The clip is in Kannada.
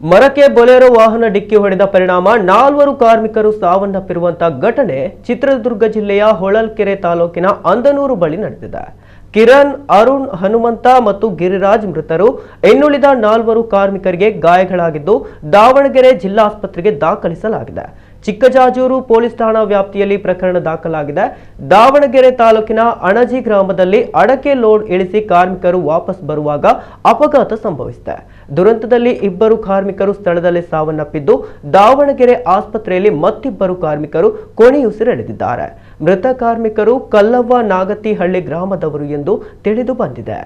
ಮರಕ್ಕೆ ಬೊಲೆರೋ ವಾಹನ ಡಿಕ್ಕಿ ಹೊಡೆದ ಪರಿಣಾಮ 4 ಕಾರ್ಮಿಕರು ಸಾವನ್ನಪ್ಪಿರುವಂತಹ ಘಟನೆ ಚಿತ್ರದುರ್ಗ ಜಿಲ್ಲೆಯ ಹೊಳಲ್ಕೆರೆ ತಾಲೂಕಿನ ಅಂದನೂರು ಬಳಿ ನಡೆದಿದೆ. ಕಿರಣ್, ಅರುಣ್, ಹನುಮಂತ ಮತ್ತು ಗಿರಿರಾಜ್ ಮೃತರು. ಇನ್ನುಳಿದ 4 ಕಾರ್ಮಿಕರಿಗೆ ಗಾಯಗಳಾಗಿದ್ದು ದಾವಣಗೆರೆ ಜಿಲ್ಲಾಸ್ಪತ್ರೆಗೆ ದಾಖಲಿಸಲಾಗಿದೆ. ಚಿಕ್ಕಜಾಜೂರು ಪೊಲೀಸ್ ಠಾಣಾ ವ್ಯಾಪ್ತಿಯಲ್ಲಿ ಪ್ರಕರಣ ದಾಖಲಾಗಿದೆ. ದಾವಣಗೆರೆ ತಾಲೂಕಿನ ಅಣಜಿ ಗ್ರಾಮದಲ್ಲಿ ಅಡಕೆ ಲೋಡ್ ಇಳಿಸಿ ಕಾರ್ಮಿಕರು ವಾಪಸ್ ಬರುವಾಗ ಅಪಘಾತ ಸಂಭವಿಸಿದೆ. ದುರಂತದಲ್ಲಿ 2 ಕಾರ್ಮಿಕರು ಸ್ಥಳದಲ್ಲೇ ಸಾವನ್ನಪ್ಪಿದ್ದು ದಾವಣಗೆರೆ ಆಸ್ಪತ್ರೆಯಲ್ಲಿ ಮತ್ತಿಬ್ಬರು ಕಾರ್ಮಿಕರು ಕೊನೆಯುಸಿರೆಳೆದಿದ್ದಾರೆ. ಮೃತ ಕಾರ್ಮಿಕರು ಕಲ್ಲವ್ವ ನಾಗತಿಹಳ್ಳಿ ಗ್ರಾಮದವರು ಎಂದು ತಿಳಿದು ಬಂದಿದೆ.